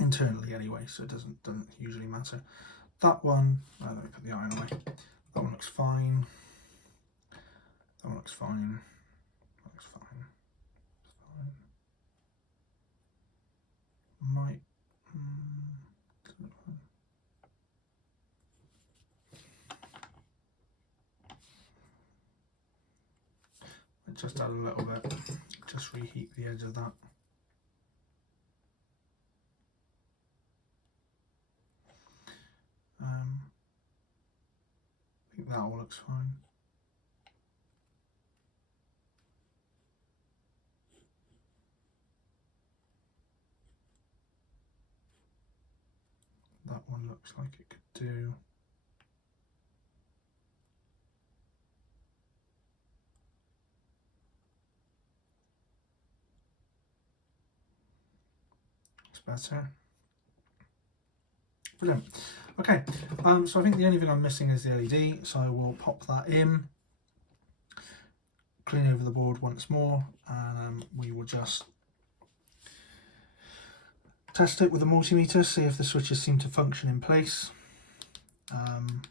internally anyway, so it doesn't usually matter. That one, let me put the iron away. That one looks fine. That one looks fine. That looks fine. Might. Just add a little bit. Just reheat the edge of that. I think that all looks fine. That one looks like it could do. It's better. Brilliant. Okay, so I think the only thing I'm missing is the LED, so I will pop that in, clean over the board once more, and we will just test it with a multimeter, see if the switches seem to function in place, and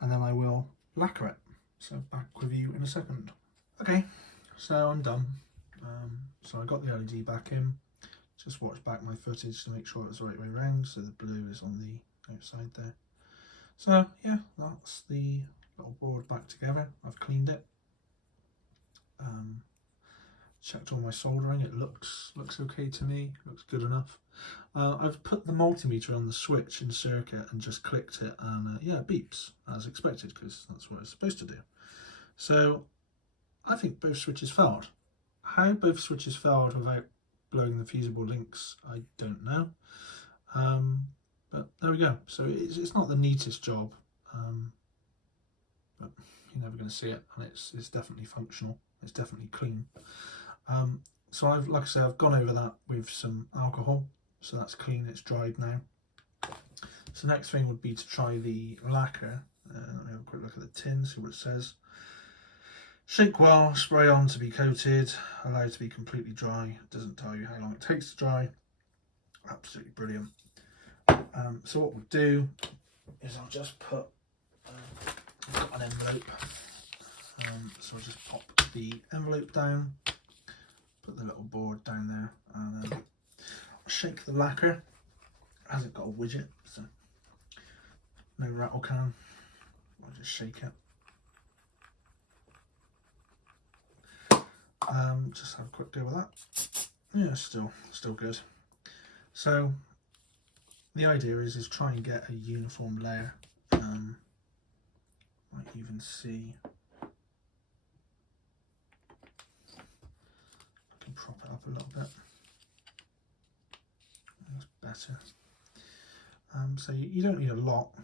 then I will lacquer it. So back with you in a second. Okay, so I'm done. So I got the LED back in. Just watch back my footage to make sure it's the right way around, so the blue is on the outside there. So yeah, that's the little board back together. I've cleaned it, checked all my soldering. It looks okay to me, looks good enough. I've put the multimeter on the switch in circuit and just clicked it, and yeah, it beeps as expected because that's what it's supposed to do. So I think both switches failed. How both switches failed without blowing the fusible links, I don't know. But there we go. So it's not the neatest job, but you're never going to see it, and it's definitely functional. It's definitely clean. So like I say, I've gone over that with some alcohol, so that's clean. It's dried now. So the next thing would be to try the lacquer. Let me have a quick look at the tin, see what it says. Shake well, spray on to be coated, allowed to be completely dry. It doesn't tell you how long it takes to dry. Absolutely brilliant. So what we'll do is I'll just put, I've got an envelope, so I'll just pop the envelope down, put the little board down there, and I'll shake the lacquer. It hasn't got a widget, so no rattle can. I'll just shake it. Just have a quick go with that. Yeah, still good. So the idea is try and get a uniform layer. Might even see, I can prop it up a little bit. That's better. So you don't need a lot.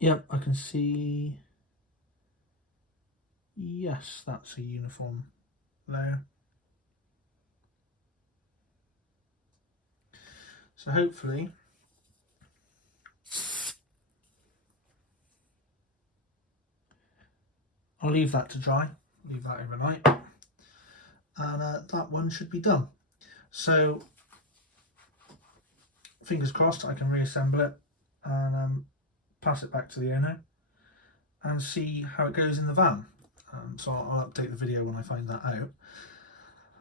Yep, I can see. Yes, that's a uniform layer. So hopefully I'll leave that to dry, leave that overnight, and that one should be done. So fingers crossed I can reassemble it and pass it back to the owner and see how it goes in the van. So I'll update the video when I find that out.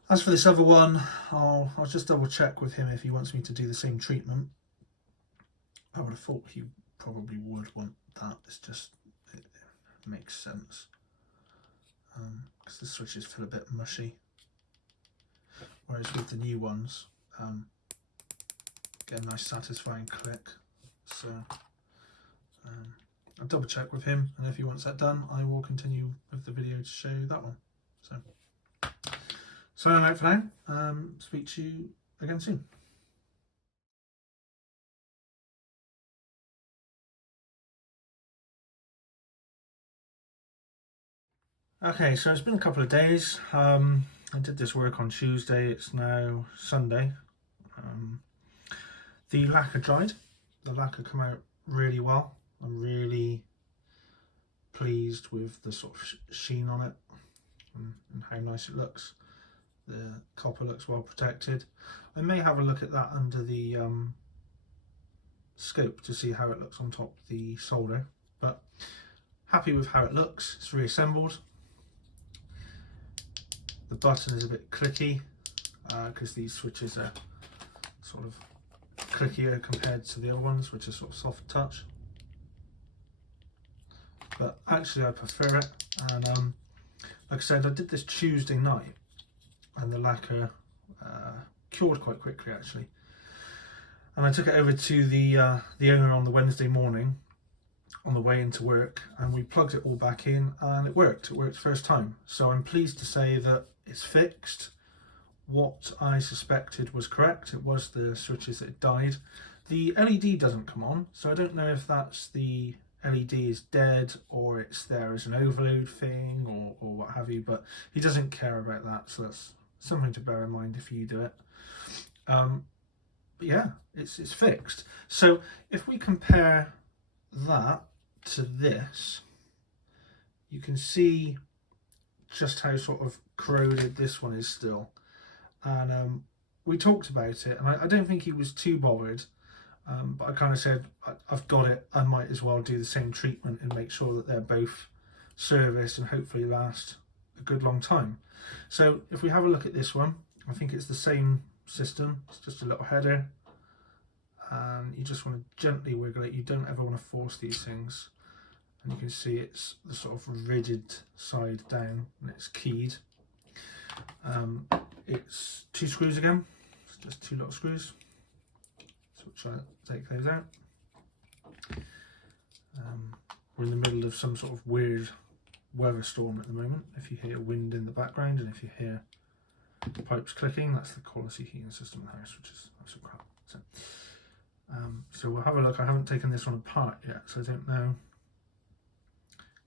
As for this other one, I'll just double check with him if he wants me to do the same treatment. I would have thought he probably would want that. It's just, it makes sense. Because the switches feel a bit mushy. Whereas with the new ones, get a nice satisfying click. So I'll double check with him, and if he wants that done, I will continue with the video to show that one. So signing out for now. Speak to you again soon. Okay, so it's been a couple of days. I did this work on Tuesday. It's now Sunday. The lacquer dried. The lacquer came out really well. I'm really pleased with the sort of sheen on it and how nice it looks. The copper looks well protected. I may have a look at that under the scope to see how it looks on top of the solder, but happy with how it looks. It's reassembled. The button is a bit clicky because these switches are sort of clickier compared to the other ones, which are sort of soft touch. But actually I prefer it, and like I said, I did this Tuesday night and the lacquer cured quite quickly actually, and I took it over to the owner on the Wednesday morning on the way into work, and we plugged it all back in and it worked first time. So I'm pleased to say that it's fixed. What I suspected was correct. It was the switches that died. The LED doesn't come on, so I don't know if that's the LED is dead or it's there as an overload thing or what have you, but he doesn't care about that, so that's something to bear in mind if you do it. But yeah, it's fixed. So if we compare that to this, you can see just how sort of corroded this one is still. And we talked about it, and I don't think he was too bothered, but I kind of said, I've got it, I might as well do the same treatment and make sure that they're both serviced and hopefully last a good long time. So if we have a look at this one, I think it's the same system. It's just a little header, and you just want to gently wiggle it. You don't ever want to force these things. And you can see it's the sort of rigid side down, and it's keyed. It's 2 screws again. It's just 2 little screws. So we'll try to take those out. We're in the middle of some sort of weird weather storm at the moment. If you hear wind in the background and if you hear the pipes clicking, that's the quality heating system in the house, which is absolute crap. So we'll have a look. I haven't taken this one apart yet, so I don't know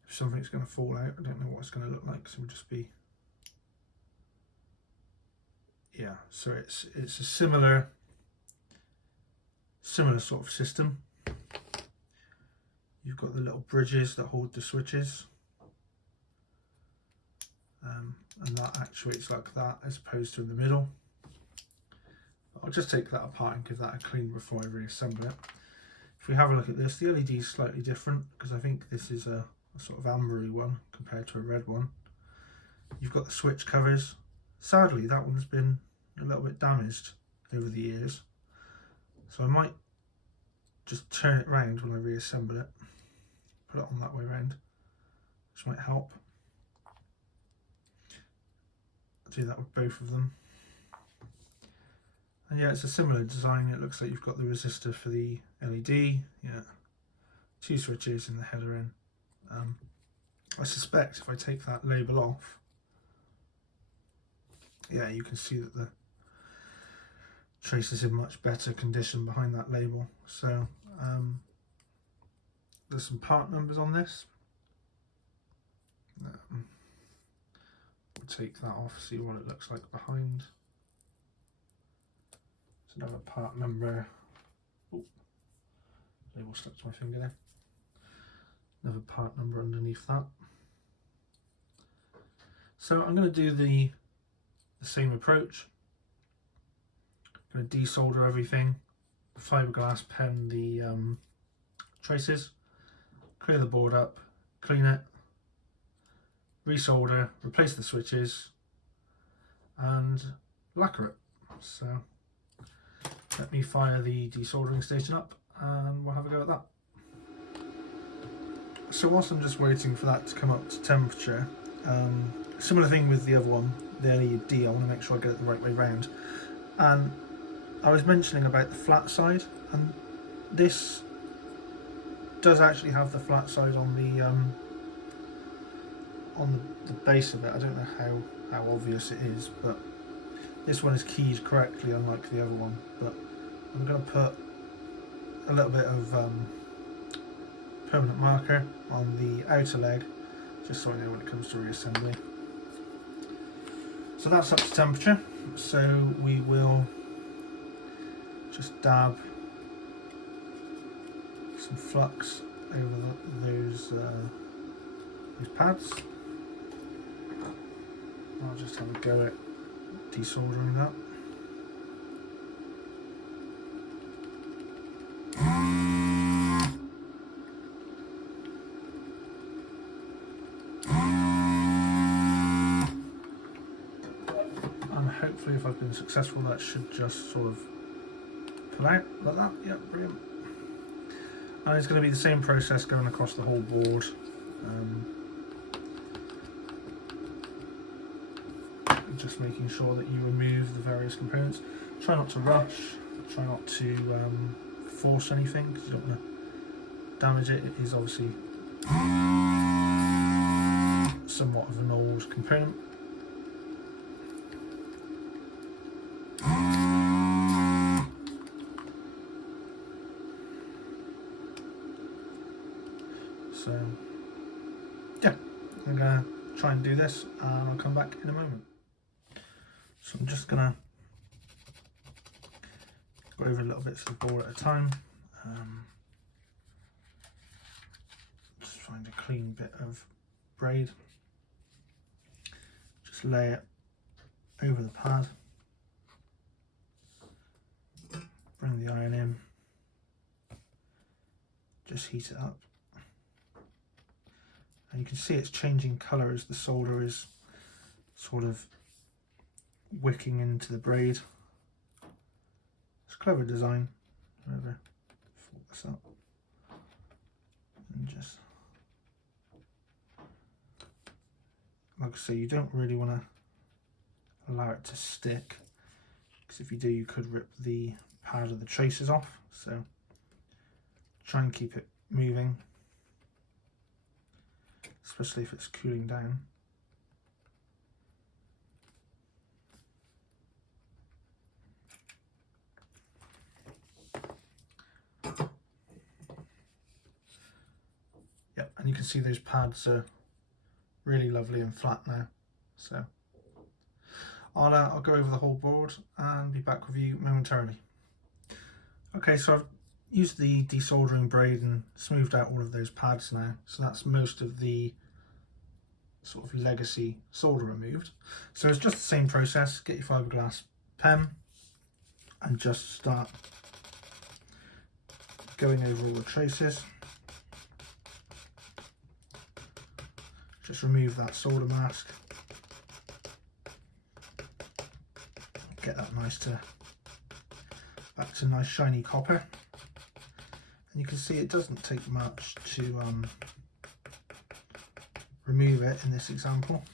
if something's going to fall out. I don't know what it's going to look like, so we'll just be... Yeah, so it's a similar sort of system. You've got the little bridges that hold the switches, and that actuates like that as opposed to in the middle. I'll just take that apart and give that a clean before I reassemble it. If we have a look at this, the LED is slightly different because I think this is a sort of ambery one compared to a red one. You've got the switch covers. Sadly, that one's been a little bit damaged over the years, so I might just turn it round when I reassemble it, put it on that way round, which might help. I'll do that with both of them. And yeah, it's a similar design. It looks like you've got the resistor for the LED, yeah, 2 switches in the header in. I suspect if I take that label off, yeah, you can see that the trace is in much better condition behind that label. So there's some part numbers on this. We'll take that off, see what it looks like behind. It's another part number. Oh, label stuck to my finger there. Another part number underneath that. So I'm going to do the same approach. I'm going to desolder everything, fiberglass pen the traces, clear the board up, clean it, resolder, replace the switches, and lacquer it. So let me fire the desoldering station up and we'll have a go at that. So whilst I'm just waiting for that to come up to temperature, similar thing with the other one, the LED, I want to make sure I get it the right way round. And I was mentioning about the flat side, and this does actually have the flat side on the base of it. I don't know how obvious it is, but this one is keyed correctly, unlike the other one. But I'm going to put a little bit of permanent marker on the outer leg, just so I know when it comes to reassembly. So that's up to temperature, so we will just dab some flux over those pads. I'll just have a go at desoldering that. And hopefully, if I've been successful, that should just sort of pull out like that. Yeah, brilliant. And it's going to be the same process going across the whole board. Just making sure that you remove the various components. Try not to rush, try not to force anything because you don't want to damage it. It is obviously somewhat of an old component. So yeah, I'm going to try and do this and I'll come back in a moment. So I'm just going to go over little bits of the board at a time. Just find a clean bit of braid. Just lay it over the pad. Bring the iron in. Just heat it up. And you can see it's changing colour as the solder is sort of wicking into the braid. It's a clever design. Fold this up and just, like I say, you don't really want to allow it to stick, because if you do, you could rip the pad of the traces off. So try and keep it moving, especially if it's cooling down. Yep, and you can see those pads are really lovely and flat now. So I'll go over the whole board and be back with you momentarily. Okay, so I've used the desoldering braid and smoothed out all of those pads now. So that's most of the sort of legacy solder removed. So it's just the same process. Get your fiberglass pen and just start going over all the traces. Just remove that solder mask. Get that back to nice shiny copper. And you can see it doesn't take much to remove it in this example.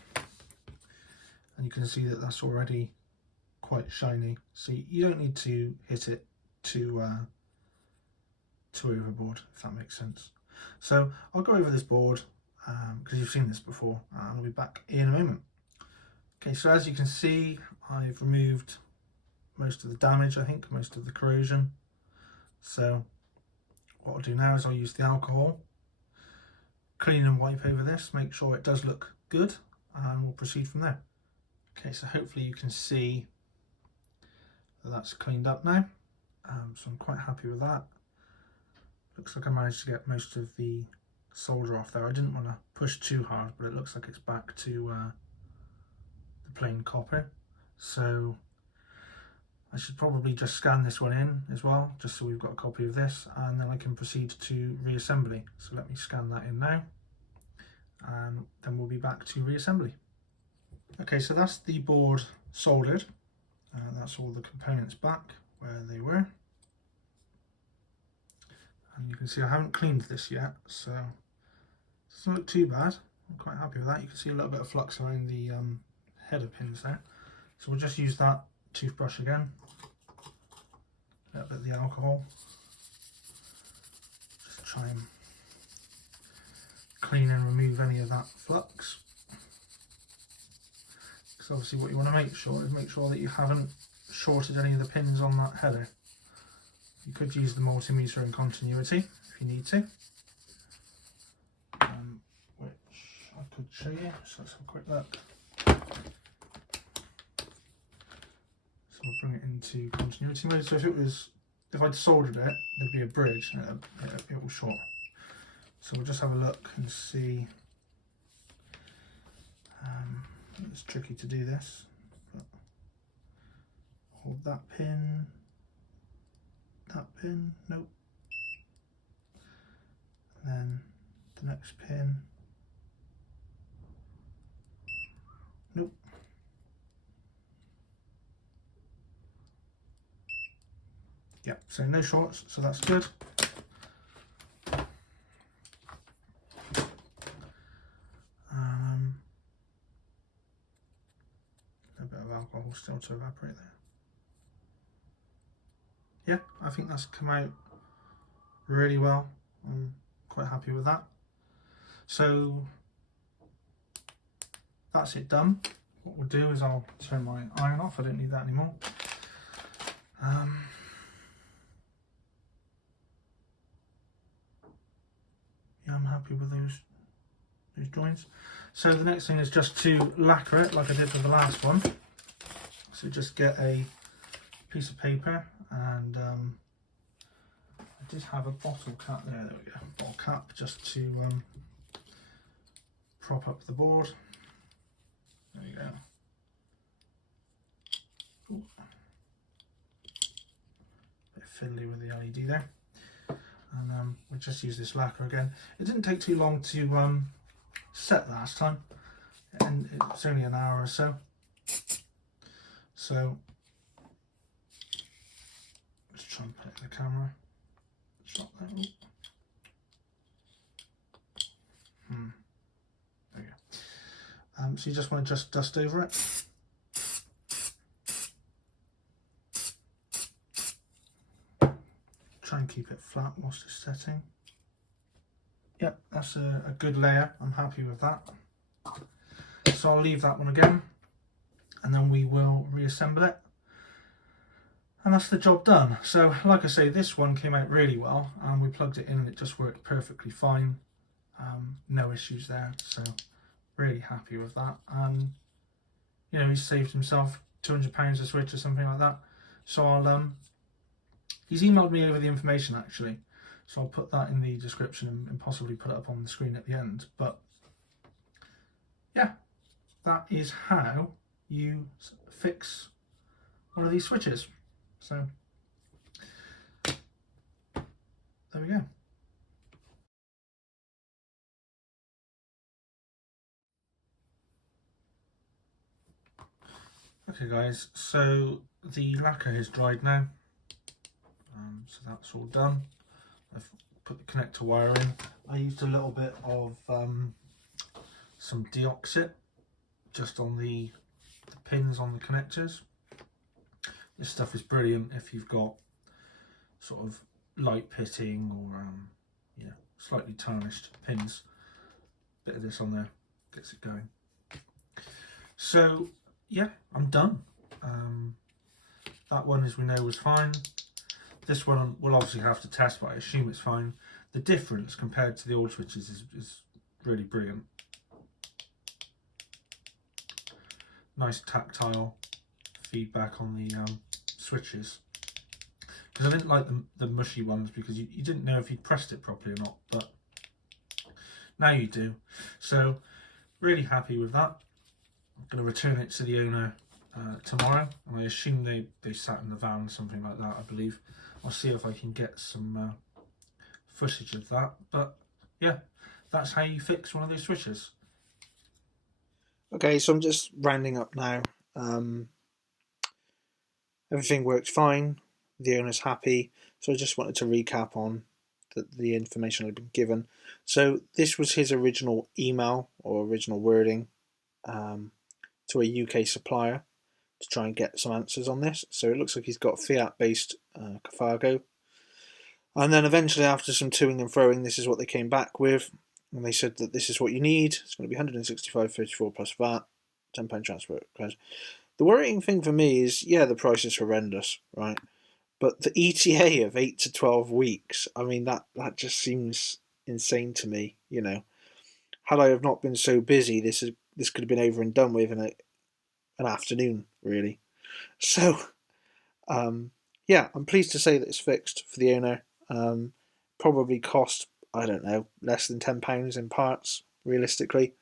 And you can see that that's already quite shiny. So you don't need to hit it too overboard, if that makes sense. So I'll go over this board because you've seen this before, and I'll be back in a moment. Okay, so as you can see, I've removed most of the damage, I think, most of the corrosion. So what I'll do now is I'll use the alcohol, clean and wipe over this, make sure it does look good, and we'll proceed from there. Okay, so hopefully you can see that that's cleaned up now. So I'm quite happy with that. Looks like I managed to get most of the solder off there. I didn't want to push too hard, but it looks like it's back to the plain copper. So I should probably just scan this one in as well, just so we've got a copy of this, and then I can proceed to reassembly. So let me scan that in now, and then we'll be back to reassembly. Okay, so that's the board soldered. That's all the components back where they were. And you can see I haven't cleaned this yet, so it doesn't look too bad. I'm quite happy with that. You can see a little bit of flux around the header pins there. So we'll just use that toothbrush again. A little bit of the alcohol. Just try and clean and remove any of that flux. Because obviously what you want to make sure that you haven't shorted any of the pins on that header. You could use the multimeter in continuity if you need to, which I could show you. So let's have a quick look. So we'll bring it into continuity mode. So if I'd soldered it, there'd be a bridge and it will short. So we'll just have a look and see. It's tricky to do this, but hold that pin. That pin, nope. And then the next pin, nope. Yep, so no shorts, so that's good. A bit of alcohol still to evaporate there. Yeah, I think that's come out really well. I'm quite happy with that. So that's it done. What we'll do is I'll turn my iron off. I don't need that anymore. Yeah, I'm happy with those joints. So the next thing is just to lacquer it like I did with the last one. So just get a piece of paper, and I did have a bottle cap there we go, bottle cap, just to prop up the board. There we go. Ooh. Bit fiddly with the LED there. And we'll just use this lacquer again. It didn't take too long to set last time. and it's only an hour or so. So let's try and put it in the camera. Shot that. There we go. So you just want to just dust over it. Try and keep it flat whilst it's setting. Yep, that's a good layer. I'm happy with that. So I'll leave that one again, and then we will reassemble it. And that's the job done. So like I say, this one came out really well, and we plugged it in and it just worked perfectly fine. No issues there, so really happy with that. And you know, he's saved himself £200 a switch or something like that. So I'll he's emailed me over the information actually, so I'll put that in the description and possibly put it up on the screen at the end. But yeah, that is how you fix one of these switches. So there we go. Okay guys, so the lacquer is dried now, so that's all done. I've put the connector wire in. I used a little bit of some deoxit just on the pins on the connectors. This stuff is brilliant if you've got sort of light pitting or you know, slightly tarnished pins. Bit of this on there gets it going. So yeah, I'm done. That one, as we know, was fine. This one we'll obviously have to test, but I assume it's fine. The difference compared to the old switches is really brilliant. Nice tactile feedback on the switches, because I didn't like the mushy ones because you didn't know if you'd pressed it properly or not, but now you do. So really happy with that. I'm going to return it to the owner tomorrow, and I assume they sat in the van, something like that, I believe. I'll see if I can get some footage of that. But yeah, that's how you fix one of those switches. Okay, so I'm just rounding up now. Everything worked fine, the owner's happy, so I just wanted to recap on the information I'd been given. So this was his original email or original wording to a UK supplier to try and get some answers on this. So it looks like he's got Fiat based Carthago, and then eventually after some toing and froing, this is what they came back with, and they said that this is what you need. It's going to be 165.34 plus VAT, £10 transfer credit. The worrying thing for me is, yeah, the price is horrendous, right? But the ETA of 8 to 12 weeks, I mean, that just seems insane to me, you know. Had I have not been so busy, this could have been over and done with in an afternoon, really. So, yeah, I'm pleased to say that it's fixed for the owner. Probably cost, I don't know, less than £10 in parts, realistically.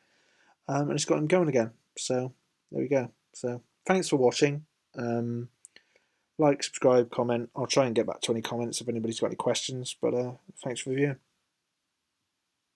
And it's got him going again. So, there we go. So, thanks for watching. Like, subscribe, comment. I'll try and get back to any comments if anybody's got any questions. But thanks for viewing.